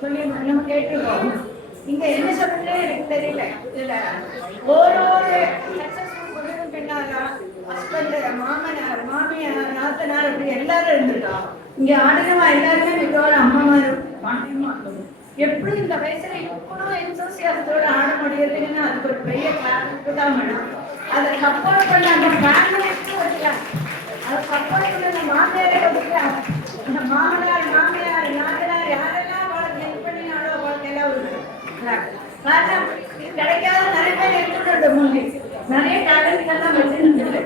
சொல்லி நம்ம கேட்டுருக்கோம். இங்க என்ன சொல்றதே எனக்கு தெரியல. இதுல ஒரு சக்சஸ்ஃபுல் பொண்ணுக்கு பின்னால ஹஸ்பண்ட், மாமனார், மாமியார், நாத்தனார் அப்படி எல்லாரும் இருந்துட்டோம். இங்க ஆடினவா எல்லாருமே மிகோட அம்மாமார் பாண்டியமா இருக்கும். எப்படி இந்த வயசுல இவ்வளவு என்சோசியாசத்தோட ஆட முடியுதுன்னா அதுக்கு ஒரு பெரிய கிளாஸுக்கு தான் வேணும். அதை சப்போர்ட் பண்ண அந்த ஃபேமிலிக்கு வைக்கலாம். அதை சப்போர்ட் பண்ண அந்த மாமியாரை வைக்கலாம். அந்த மாமனார், மாமியார், நாத்தனார் யாரெல்லாம் அவளுக்கு ஹெல்ப் பண்ணினாலும் அவளுக்கு எல்லாம் ஒரு காரணம். கிடைக்காத நிறைய பேர் எடுத்துட்டு முன்னே நிறைய டேலண்ட் எல்லாம் வச்சிருந்தது.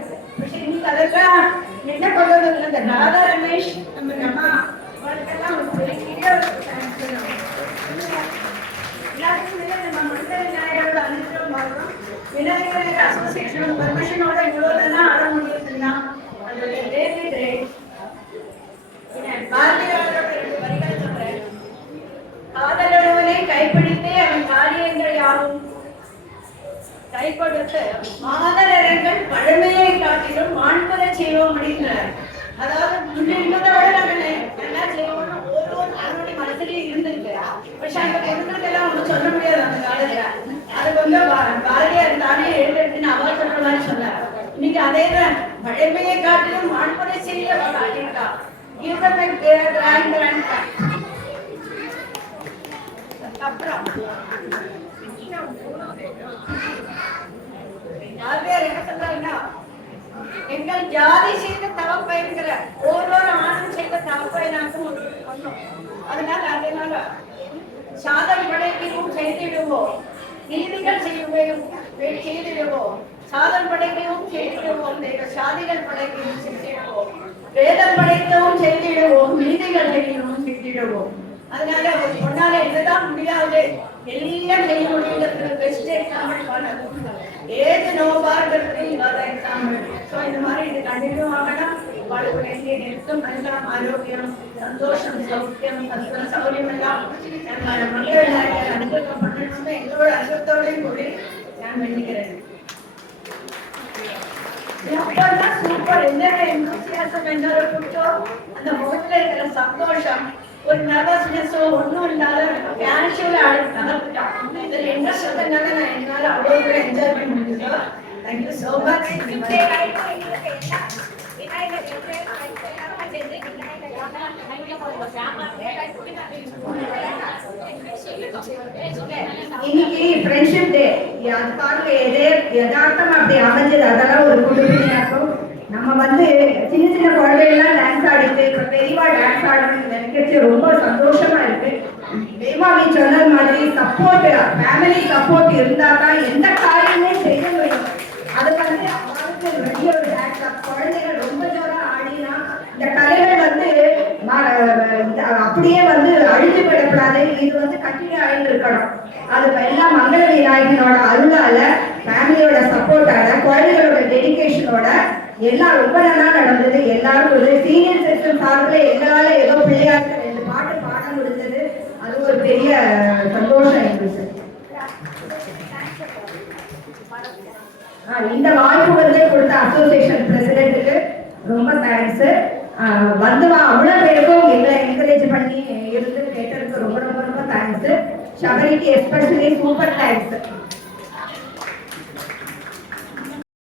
இன்னைக்கு அதெல்லாம் என்ன கொண்டு இந்த ராதா ரமேஷ் நம்ம அம்மா அவளுக்கெல்லாம் ஒரு பெரிய எல்லாத்துக்கும் நம்ம மண்டல விநாயகரோட அனுப்பிச்சோம் பார்க்கணும். விநாயகர் அசோசியேஷனோட பர்மிஷனோட இவ்வளோதான் ஆட முடியுதுன்னா அதோட டேவிட் ரே பாரதியாரோட 2 வரிகள் சொல்றேன். காதலோடவனை கைப்பிடித்தே அவன் காரியங்கள் யாவும் கை கொடுத்து மாதரங்கள் பழமையை காட்டிலும் மாண்புற செய்வோம் அப்படின்றார். அதாவது முன்னோட நம்ம என்ன செய்வோம்னு ஒரு அவனுடைய மனசுலயே இருந்திருக்கு. പക്ഷെ அந்த பொருட்களுக்கெல்லாம் ஒன்றும் சொல்ல முடியாது அந்த காலத்துல. அது வந்து பாரதியார் தானே எழுதுன்னு அவர் சொல்ற மாதிரி சொன்னார். இன்னைக்கு அதே தான் பழமையை காட்டிலும் மாண்புற செய்ய காட்டியிருக்கா. அப்புறம் எங்கள் ஜாதி செய்த தவப்பயன்கிற ஒவ்வொரு ஆணும் செய்த தவப்பயனாக்கும் அதனால சாதம் படைக்கவும் செய்திடுவோம், நீதிகள் செய்திடுவோம், சாதம் படைக்கவும் செய்திடுவோம், சாதிகள் படைக்கவும் செய்திடுவோம், வேதம் படைக்கவும் செய்திடுவோம், நீதிகள் செய்திடுவோம். அதனால ஒரு பொண்ணால என்னதான் முடியாது எல்லாம் செய்ய முடியுங்கிறது பெஸ்ட் எக்ஸாம்பிள். ஏது நோபார்கிறது எக்ஸாம்பிள். ஸோ இந்த மாதிரி இது கண்டினியூ ஆகணும். வாழ்க்கை நெருக்கம் எல்லாம் ஆரோக்கியம், சந்தோஷம், சௌக்கியம், சௌரியம் எல்லாம் நம்ம மக்கள் அனுபவப்படணும்னு எங்களோட அனுபவத்தோடையும் கூடி நான் வேண்டிக்கிறேன். சூப்பர். என்ன எந்தோசியாசம் என்னால கூட்டோ அந்த முகத்துல இருக்கிற சந்தோஷம், ஒரு நர்வஸ்னஸோ ஒன்றும் இல்லாத கேஷுவலா நடந்துட்டான். இதில் என்ன சொல்றதுனால நான் என்னால் அவ்வளோ என்ஜாய் பண்ண முடியுதோ. Thank you so much. இன்னைக்கு ஃப்ரெண்ட்ஷிப் டே. அது பாருங்க யதார்த்தம் அப்படி அமைஞ்சது. அதெல்லாம் ஒரு குடும்பம். நம்ம வந்து சின்ன சின்ன குழந்தைகள்லாம் டான்ஸ் ஆடிட்டு இப்போ பெரியவா டான்ஸ் ஆடணும்னு நினைக்கிறது ரொம்ப சந்தோஷமா இருக்கு. பெரியவாமி சொன்ன மாதிரி சப்போர்ட், ஃபேமிலி சப்போர்ட் இருந்தால் தான் எந்த காரியமே செய்ய முடியும். அது வந்து அவங்களுக்கு வெளிய ஒரு டான்ஸ். குழந்தைகள் ரொம்ப ஜோராக ஆடினா இந்த கலைகள் வந்து அப்படியே வந்து அழிஞ்சு விடக்கூடாது. இது வந்து கண்டினியூ ஆகிட்டு இருக்கணும். அது எல்லாம் மங்கள விநாயகனோட அருளால, ஃபேமிலியோட சப்போர்ட்டால, குழந்தைகளோட டெடிகேஷனோட எல்லாம் ரொம்ப நல்லா நடந்தது. எல்லாரும் ஒரு சீனியர் செக்ஷன் சார்பில் எங்களால ஏதோ பிள்ளையாருக்கு 2 பாட்டு பாட முடிஞ்சது. அது ஒரு பெரிய சந்தோஷம் எங்களுக்கு. இந்த வாய்ப்பு வந்து கொடுத்த அசோசியேஷன் பிரசிடென்ட்டுக்கு ரொம்ப தேங்க்ஸ். அவ்வளோ பேருக்கும் எங்களை என்கரேஜ் பண்ணி இருந்து கேட்டதுக்கு ரொம்ப ரொம்ப ரொம்ப தேங்க்ஸ். ஷபரிக்கு எஸ்பெஷலி சூப்பர் தேங்க்ஸ்.